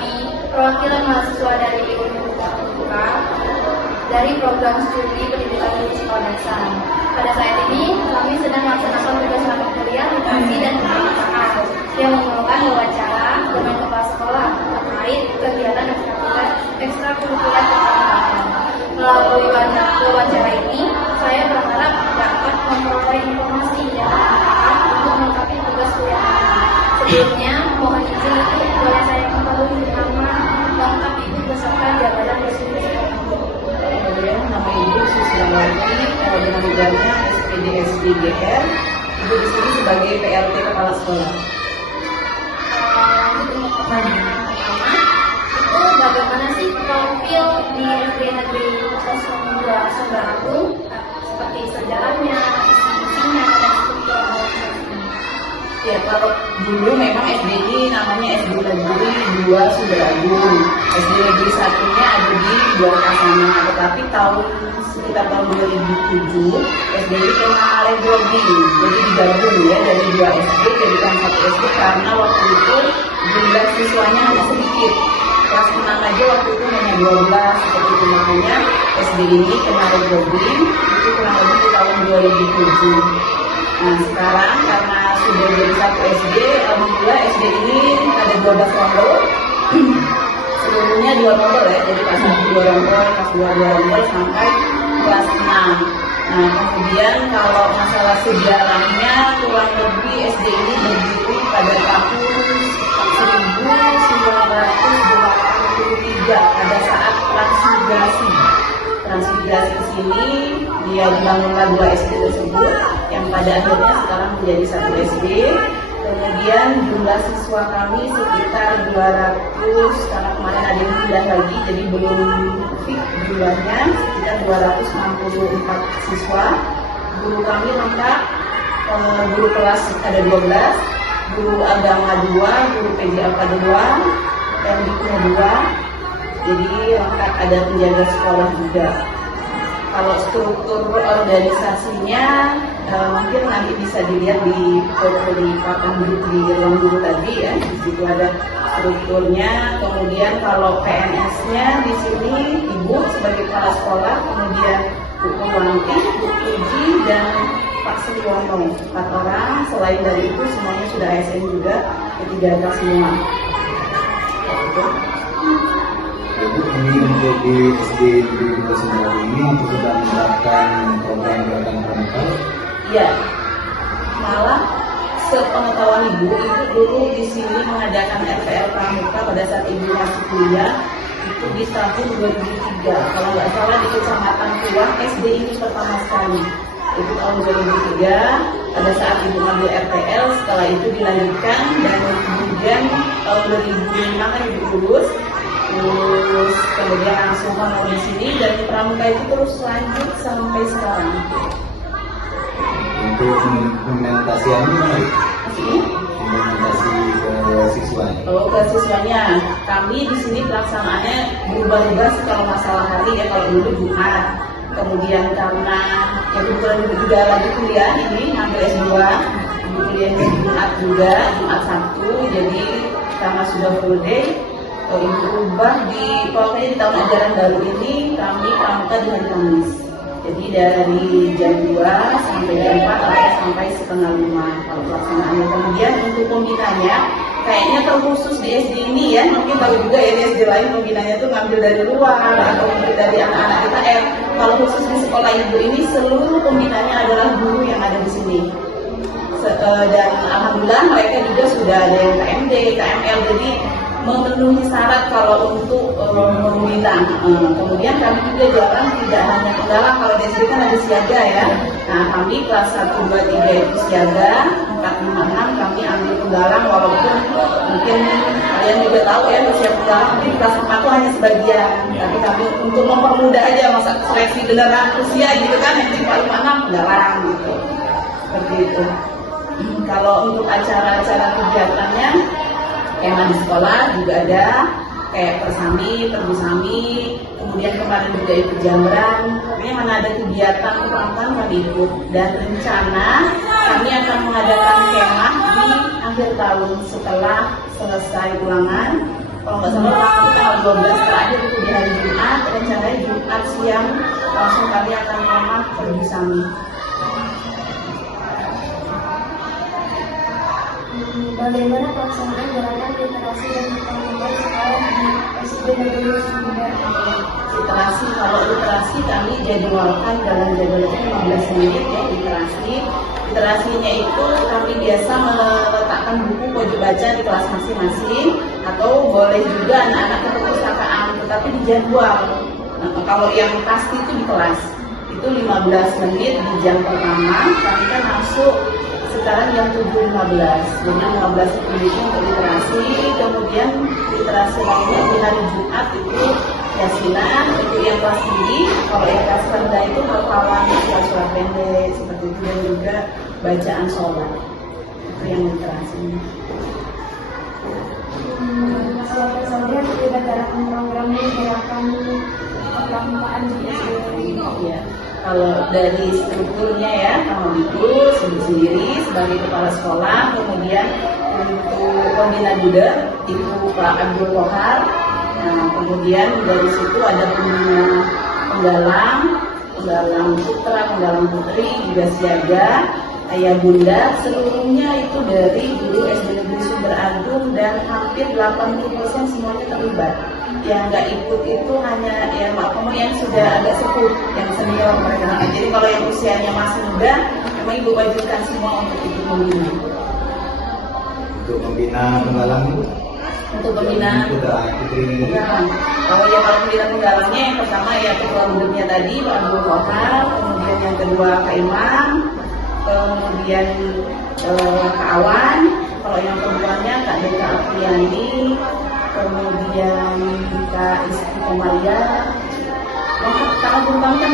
kami perwakilan mahasiswa dari Universitas dari program studi pendidikan tinggi sekolah dasar. Pada saat ini kami sedang melaksanakan tugas mata kuliah edukasi dan kebangsaan yang memerlukan wawancara dengan kepala sekolah terkait kegiatan ekstrakurikuler kebangsaan. Melalui wawancara ini, saya berharap dapat memperoleh informasi yang bermanfaat untuk melengkapi tugas kuliah kami. Sebelumnya, mohon izin boleh saya mengetahui nama lengkap Ibu beserta jabatan resmi. Nama Ibu Susiawati, dengan gelarnya SPD SDGR. Ibu di sini sebagai PLT Kepala Sekolah. Itu bagaimana sih profil di SD Negeri 02 Sumber Agung, seperti sejarahnya, isi-isinya, dan struktur. Ya, kalau dulu memang SD ini namanya SD Negeri 2 Sumber-Agung. SD Negeri 1-nya ada di Dwarkasana, tetapi sekitar tahun 2007 SD ini kena alih jadi digabung ya dari 2 SD jadikan 1 SD karena waktu itu jumlah siswanya hanya sedikit. Kelas 6 aja waktu itu hanya 12, seperti itu makanya SD ini kena alih itu kurang lebih di tahun 2007. Nah sekarang karena sudah jadi 1 SD, alhamdulillah SD ini ada 12 rombel. Sebelumnya 2 rombel ya, jadi kelas 1 2 rombel, kelas 2 2 rombel sampai kelas 6. Nah kemudian kalau masalah sejarahnya kurang lebih SD ini berdiri pada tahun 1983 pada saat transmigrasi ke sini. Dia dibangunlah 2 SD tersebut yang pada akhirnya sekarang menjadi 1 SD. Kemudian jumlah siswa kami sekitar 200, karena kemarin ada yang pindah lagi jadi belum fix jumlahnya, sekitar 264 siswa. Guru kami lengkap, guru kelas ada 12, guru agama 2, guru PJAK 2, dan diknya 2. Jadi lengkap, ada penjaga sekolah juga. Kalau struktur organisasinya mungkin nanti bisa dilihat di foto di papan di ruang guru tadi ya. Di situ ada strukturnya. Kemudian kalau PNS-nya di sini Ibu sebagai kepala sekolah, kemudian Bu Purwanti, Bu Puji, dan Pak Suwono, 4 orang. Selain dari itu semuanya sudah ASN juga, ketiga semua. Ibu ini menjadi SD di Sumber ini sudah menerapkan program gerakan pramuka. Ya, malah sepengetahuan Ibu itu dulu di sini mengadakan RPL Pramuka pada saat Ibu masih kuliah itu di tahun 2003. Kalau nggak salah di Kecamatan Tuah SD ini pertama sekali. Itu tahun 2003 pada saat Ibu ngambil RPL, setelah itu dilanjutkan dan kemudian tahun 2005 kan Ibu lulus. Terus kemudian langsung mau di sini dan pramuka itu terus lanjut sampai sekarang. Untuk implementasiannya, implementasi ke siswanya. Kalau ke siswanya, kami di sini pelaksanaannya berubah-ubah kalau masalah hari ya. Kalau dulu Jumat, kemudian karena ya kebetulan juga lagi kuliah ini ngambil S2, kuliah Jumat juga, Jumat Sabtu, jadi karena sudah full day. Ibu ubah pokoknya di tahun ajaran baru ini kami pramuka di hari Kamis. Jadi dari jam 2 sampai jam 4 atau sampai setengah 5 kalau pelaksanaannya. Kemudian untuk pembinanya kayaknya terkhusus di SD ini ya, mungkin tahu juga ya di SD lain pembinanya tuh ngambil dari luar atau mungkin dari anak-anak kita. Kalau khusus di sekolah Ibu ini seluruh pembinanya adalah guru yang ada di sini. Dan alhamdulillah mereka juga sudah ada yang KMD, KML, jadi memenuhi syarat kalau untuk membina. Kemudian kami juga jalan tidak hanya penggalang, kalau di SD kan ada siaga ya. Nah kami kelas 1, 2, 3 itu siaga, 4, 5, 6 kami ambil penggalang, walaupun mungkin kalian juga tahu ya usia penggalang mungkin kelas 4 itu hanya sebagian. Tapi kami untuk mempermudah aja masa seleksi beneran usia gitu kan, yang 5, 6 penggalang gitu. Seperti itu. Kalau untuk acara-acara kegiatannya emang di sekolah juga ada kayak persami, terbusami, kemudian kemarin juga ikut jamran. Pokoknya mana ada kegiatan kepantan kami ikut. Dan rencana kami akan mengadakan kemah di akhir tahun setelah selesai ulangan. kalau nggak salah waktu tanggal 12 terakhir itu di hari Jumat, rencananya Jumat siang langsung kami akan melamar bersama. Bagaimana pelaksanaan gerakan literasi dan pengetahuan sekolah di SD Negeri Sumber? Literasi, kalau literasi kami jadwalkan dalam jadwalnya 15 menit ya literasi. Literasinya itu kami biasa meletakkan buku pojok baca di kelas masing-masing, atau boleh juga anak-anak ke perpustakaan, tetapi dijadwal. Nah, kalau yang pasti itu di kelas itu 15 menit di jam pertama. Kami kan masuk sekarang jam 7.15, jadi 15 menit untuk literasi. Kemudian literasi lainnya di hari Jumat itu yasinan untuk yang kelas tinggi. Kalau yang kelas rendah itu hafalan surat pendek seperti itu, dan juga bacaan sholat. Itu yang literasi. Siapa saja yang terlibat dalam program gerakan kepramukaan di SD? Ya, kalau dari strukturnya ya, Kamendikbud sendiri sebagai kepala sekolah, kemudian untuk pembina leader itu Pak Abdul Wahab. Nah, kemudian dari situ ada penggalang putra, penggalang putri, juga siaga, ayah bunda, seluruhnya itu dari guru SD Negeri Sumber Agung, dan hampir 80% semuanya terlibat. Yang nggak ikut itu hanya ya maklum yang sudah agak sepuh, yang senior mereka. Jadi kalau yang usianya masih muda, memang ibu wajibkan semua untuk ikut membina. Untuk membina penggalang itu? Untuk pembina putri. Kalau pembina penggalangnya yang pertama ya ketua leadernya tadi Pak Abdul Wahab, kemudian yang kedua Kak Imam, kemudian Kak Awan, kalau yang perempuannya Kak Deka Apriani, kemudian Kak Istri Komaria. Yang pertama kan